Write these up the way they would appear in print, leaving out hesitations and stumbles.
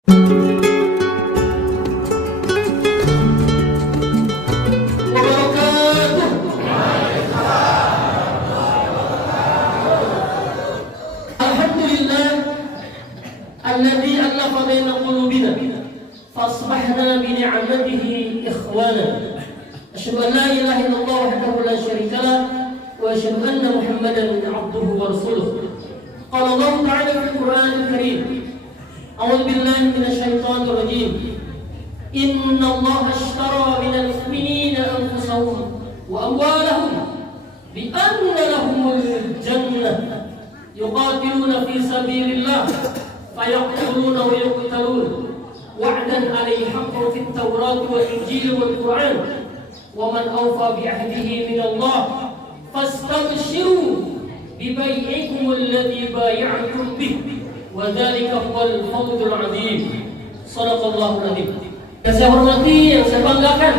الذي ألف بين قلوبنا فأصبحنا بنعمته إخوانا أشهد أن لا إله إلا الله وحده لا شريك له وأشهد أن محمدا عبده ورسوله قال الله تعالى في القرآن الكريم أعوذ بالله من الشيطان الرجيم إن الله اشترى من المؤمنين أنفسهم وأموالهم بأن لهم الجنة يقاتلون في سبيل الله فيقتلون ويقتلون وعدا عليه حقا في التوراة والإنجيل والقرآن ومن أوفى بعهده من الله فاستبشروا ببيعكم الذي بايعتم به وذلك هو الفوز العظيم صدق الله العظيم. Yang saya hormati, yang saya banggakan,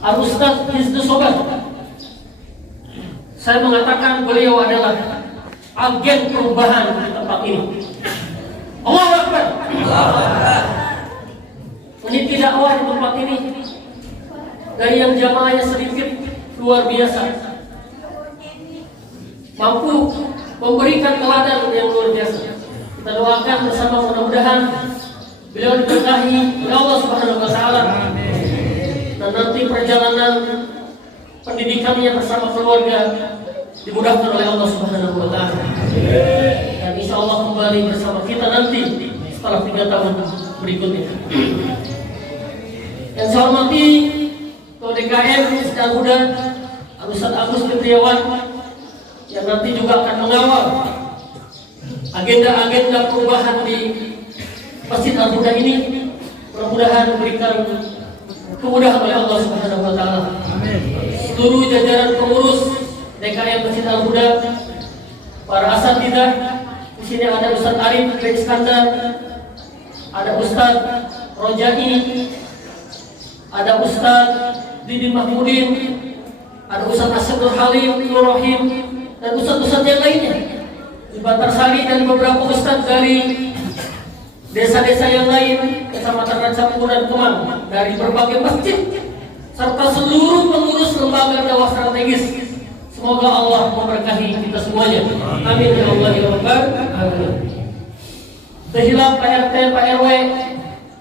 Al-Ustaz Hiznu Sobat. Saya mengatakan beliau adalah agen perubahan di tempat ini. Allahu Akbar. Meniti dakwah di tempat ini dari yang jamaahnya sedikit luar biasa, mampu memberikan teladan yang luar biasa. Kita doakan bersama, mudah-mudahan beliau diberkahi oleh Allah Subhanahu wa taala dan nanti perjalanan pendidikannya bersama keluarga dimudahkan oleh Allah Subhanahu wa taala. Dan insya Allah kembali bersama kita nanti setelah 3 tahun berikutnya. Yang saya hormati Ketua DKM Sedang Muda Al-Ustaz Agus Fitriawan yang nanti juga akan mengawal agenda-agenda perubahan di Masjid Al-Huda ini, mudah-mudahan memberikan kemudahan oleh Allah Subhanahu wa taala. Seluruh jajaran pengurus DKM Masjid Al-Huda, para asatidzah, di sini ada Ustaz Arif bin Iskandar, ada Ustaz Rojai, ada Ustaz Didin Mahmudin, ada Ustaz Asyadul Halim Nur Rahim, dan ustaz-ustaz yang lainnya di Bantarsari dan beberapa ustaz dari desa-desa yang lain, Kecamatan Rancampur dan Kemang, dari berbagai masjid, serta seluruh pengurus lembaga dakwah strategis. Semoga Allah memberkahi kita semuanya. Amin ya Allah ya Rabbal alamin. Sehingga Pak RT, Pak RW,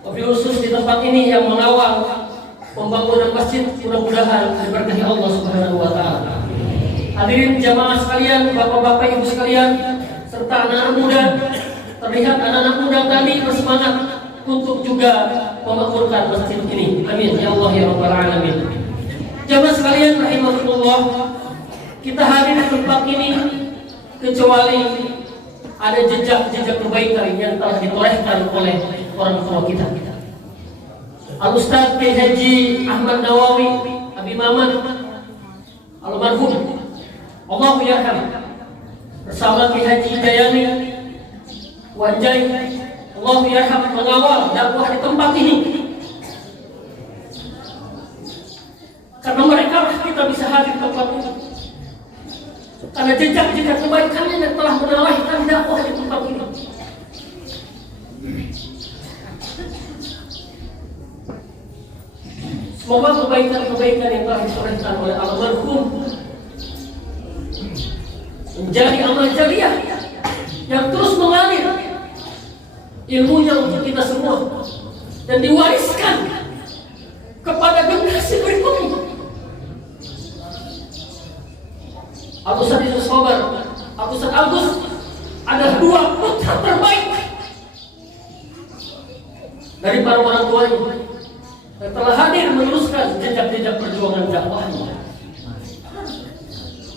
wabil khusus di tempat ini yang mengawal pembangunan masjid, mudah-mudahan diberkahi Allah Subhanahu wa taala. Hadirin jamaah sekalian, bapak-bapak, ibu sekalian, serta anak-anak muda, terlihat anak-anak muda tadi bersemangat untuk juga memakmurkan masjid ini. Amin ya Allah ya Rabbal alamin. Jamaah sekalian rahimakumullah, kita hadir di tempat ini kecuali ada jejak-jejak kebaikan yang telah ditorehkan oleh orang tua kita. Al-Ustaz Kiai Haji Ahmad Nawawi Abi Maman almarhum Allahu yarham, bersama Kiai Haji Jayani Wanjai Allahu yarham, mengawal dakwah di tempat ini. Karena mereka kita bisa hadir di tempat ini, karena jejak-jejak kebaikannya yang telah menorehkan dakwah di tempat ini. Semoga kebaikan-kebaikan yang telah ditorehkan oleh almarhum menjadi amal jariah yang terus mengalir ilmunya untuk kita semua dan diwariskan kepada generasi berikutnya. Abu Ustaz Yusuf Sobar, Abu Ustaz Agus adalah 2 putra terbaik dari para orang tuanya yang telah hadir meneruskan jejak-jejak perjuangan dakwahnya.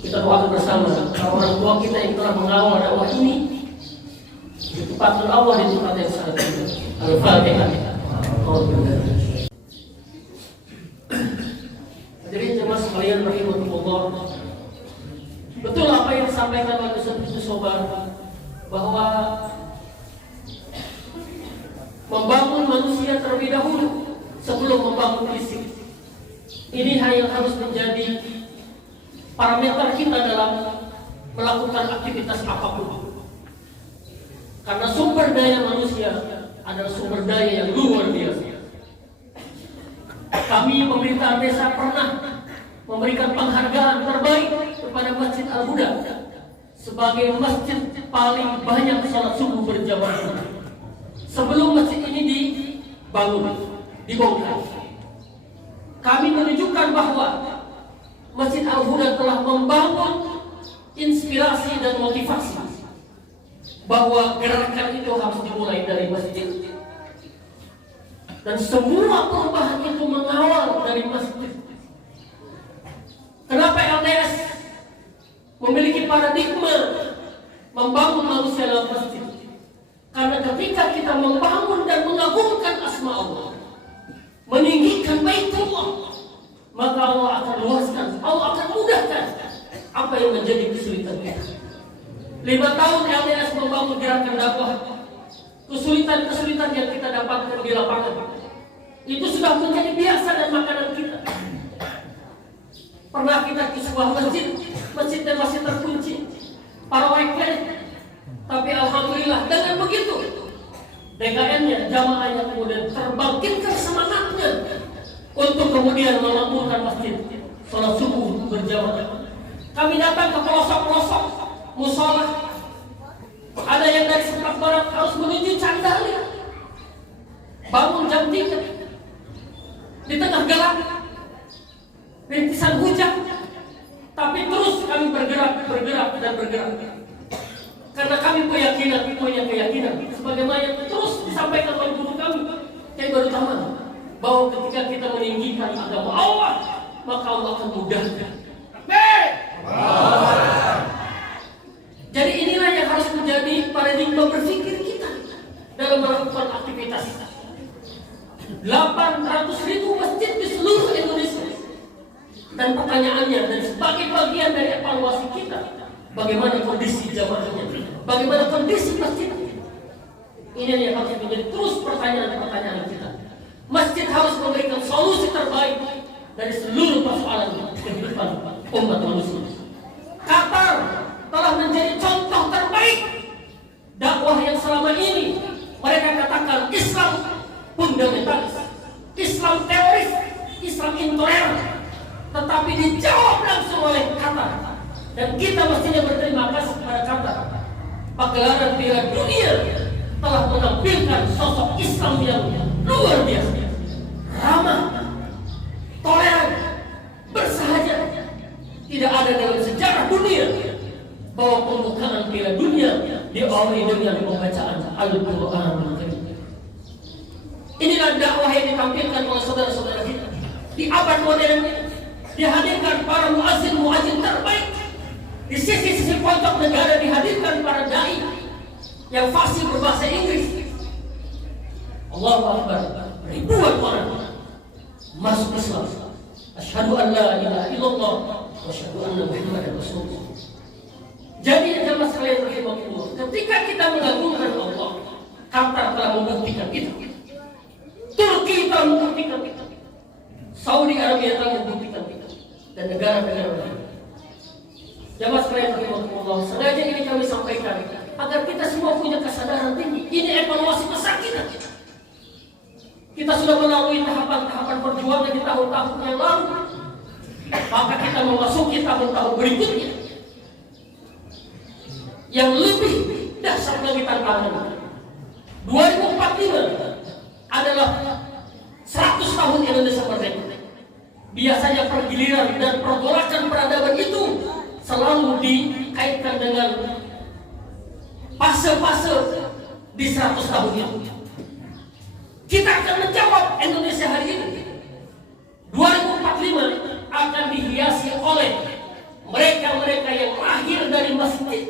Kita doakan bersama orang tua kita yang telah mengawal dakwah ini ditempatkan Allah di tempat yang sangat tinggi. Al-Fatihah. Hadirin jemaah sekalian rahimahumullah, betul apa yang disampaikan oleh Ustaz Hiznu Sobar bahwa membangun manusia terlebih dahulu sebelum membangun fisik. Ini hal yang harus menjadi parameter kita dalam melakukan aktivitas apapun. Karena sumber daya manusia adalah sumber daya yang luar biasa. Kami pemerintah desa pernah memberikan penghargaan terbaik kepada Masjid Al-Huda sebagai masjid paling banyak salat subuh berjamaah. Sebelum masjid ini dibongkar, kami menunjukkan bahwa Masjid Al-Huda telah membangun inspirasi dan motivasi bahwa gerakan itu harus dimulai dari masjid, dan semua perubahan itu mengawal dari masjid. Kenapa LDS memiliki paradigma membangun manusia dalam masjid? Karena ketika kita membangun dan mengagungkan asma Allah, meninggikan Baitullah, maka Allah akan luaskan, Allah akan mudahkan apa yang menjadi kesulitan kita. 5 tahun LDS membangun gerakan dakwah, kesulitan-kesulitan yang kita dapatkan di lapangan itu sudah menjadi biasa dan makanan kita. Pernah kita ke sebuah masjidnya masih terkunci, paraweknya, tapi alhamdulillah dengan begitu DKN-nya, jamaahnya kemudian terbangkitkan semangatnya untuk kemudian memakmurkan masjid sholat subuh berjamaah. Kami datang ke pelosok-pelosok musola, ada yang dari sebelah barat harus menuju Candali, bangun jam 3 di tengah gelap, rintisan hujan, tapi terus kami bergerak karena kami punya keyakinan sebagaimana yang terus disampaikan oleh guru kami yang berutama, bahwa ketika kita meninggikan agama Allah, maka Allah akan mudahkan. Jadi inilah yang harus menjadi paradigma berpikir kita dalam melakukan aktivitas. 800.000 masjid di seluruh Indonesia. Dan pertanyaannya, dan sebagai bagian dari evaluasi kita, bagaimana kondisi jamaahnya, bagaimana kondisi masjidnya. Ini yang harus menjadi terus pertanyaan kita. Masjid harus memberikan solusi terbaik dari seluruh persoalan kehidupan umat manusia. Qatar telah menjadi contoh terbaik dakwah yang selama ini mereka katakan Islam fundamentalis, Islam teoris, Islam intoleran, tetapi dijawab langsung oleh Qatar. Dan kita mestinya berterima kasih kepada Qatar. Pagelaran Piala Dunia telah menampilkan sosok Islam yang luar biasa, ramah, toleran, bersahaja. Tidak ada dalam sejarah dunia bahwa pembukaan Piala Dunia diawali dengan pembacaan Al-Quran. Inilah dakwah yang ditampilkan oleh saudara-saudara kita di abad modern ini. Dihadirkan para muazzin terbaik. Di sisi-sisi pojok negara dihadirkan para dai yang fasih berbahasa Inggris. Allahu Akbar. Ribuan orang masuk Islam. Asyhadu an la ilaha illallah wa asyhadu anna Muhammadar Rasulullah. Jadi jemaah sekalian rahimakumullah, ketika kita mengagungkan Allah, Qatar telah membuktikan itu. Turki telah membuktikan itu. Saudi Arabia telah membuktikan itu. Dan negara-negara lain. Jemaah sekalian rahimakumullah, sengaja ini kami sampaikan agar kita semua punya kesadaran tinggi. Ini evaluasi besar kita. Kita sudah melalui tahapan-tahapan perjuangan di tahun-tahun yang lalu. Maka kita memasuki tahun-tahun berikutnya yang lebih dahsyat lagi tantangan. 2045 adalah 100 tahun Indonesia merdeka. Biasanya pergiliran dan pergolakan peradaban itu selalu dikaitkan dengan fase-fase di 100 tahun itu. Kita akan menjawab Indonesia hari ini. 2045 akan dihiasi oleh mereka-mereka yang lahir dari masjid,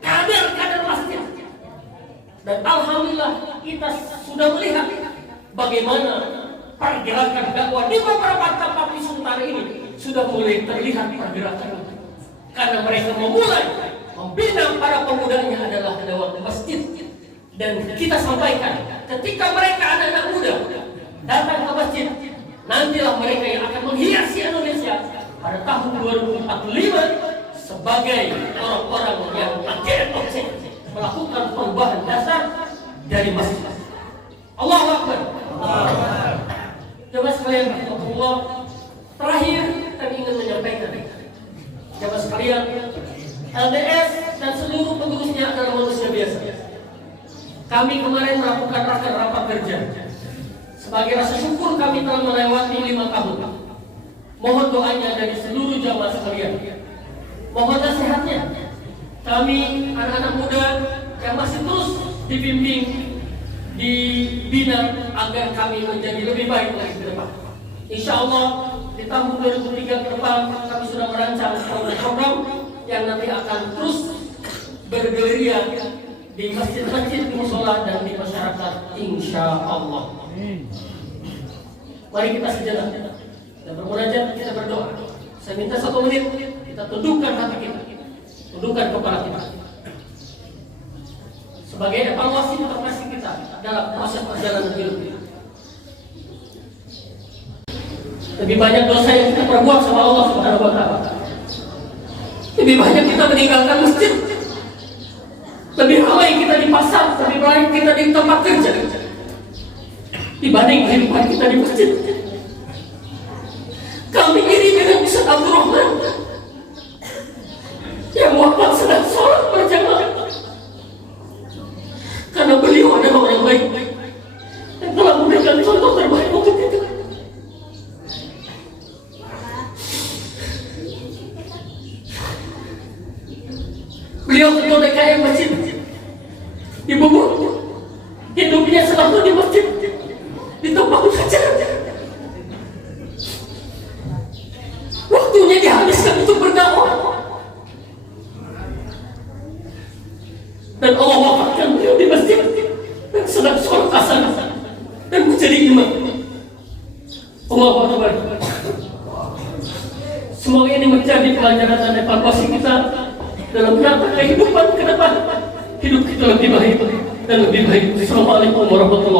kader-kader masjid. Dan alhamdulillah kita sudah melihat bagaimana pergerakan dakwah di beberapa tempat di Nusantara ini sudah mulai terlihat pergerakan. Karena mereka memulai membina para pemudanya adalah lewat masjid. Dan kita sampaikan, ketika mereka anak-anak muda datang ke masjid, nantilah mereka yang akan menghiasi Indonesia pada tahun 2045 sebagai orang-orang yang akan melakukan perubahan dasar dari masjid. Allahu Akbar. Jamaah sekalian, Allah, terakhir kami ingin menyampaikan, jamaah sekalian, LDS dan seluruh pengurusnya adalah manusia biasa. Kami kemarin melakukan rapat kerja. Sebagai rasa syukur kami telah melewati 5 tahun. Mohon doanya dari seluruh jamaah sekalian. Mohon nasihatnya. Kami anak-anak muda yang masih terus dibimbing, dibina agar kami menjadi lebih baik lagi ke depan. Insya Allah di tahun 2003 ke depan kami sudah merancang program yang nanti akan terus bergerilya di masjid-masjid, di musola dan di masyarakat. Insya Allah. Mari kita sejenak dan bermunajat, kita berdoa. Saya minta 1 menit kita tundukkan hati kita, tundukkan kepala kita sebagai evaluasi interpretasi kita dalam proses perjalanan hidup kita. Lebih banyak dosa yang kita perbuat sama Allah Subhanahu wa Ta'ala. Lebih banyak kita meninggalkan masjid. Lebih ramai kita di pasar, lebih banyak kita di tempat kerja dibanding kehidupan kita di masjid. Kami iri dengan Ustaz Abdul Rahman yang wafat sedang sholat berjamaah, karena beliau adalah orang baik dan telah memberikan contoh terbaik untuk kita. Beliau ketua DKM masjid di Bogor, hidupnya selalu di masjid, di tempat kerja. Waktunya dihabiskan untuk berdakwah, dan Allah wafatkan beliau di masjid dan sedang sholat asar dan menjadi imam. Allahu Akbar. Semoga ini menjadi pelajaran dan evaluasi kita dalam menata kehidupan ke depan. Hidup kita lebih baik dan lebih baik. Assalamualaikum warahmatullahi wabarakatuh.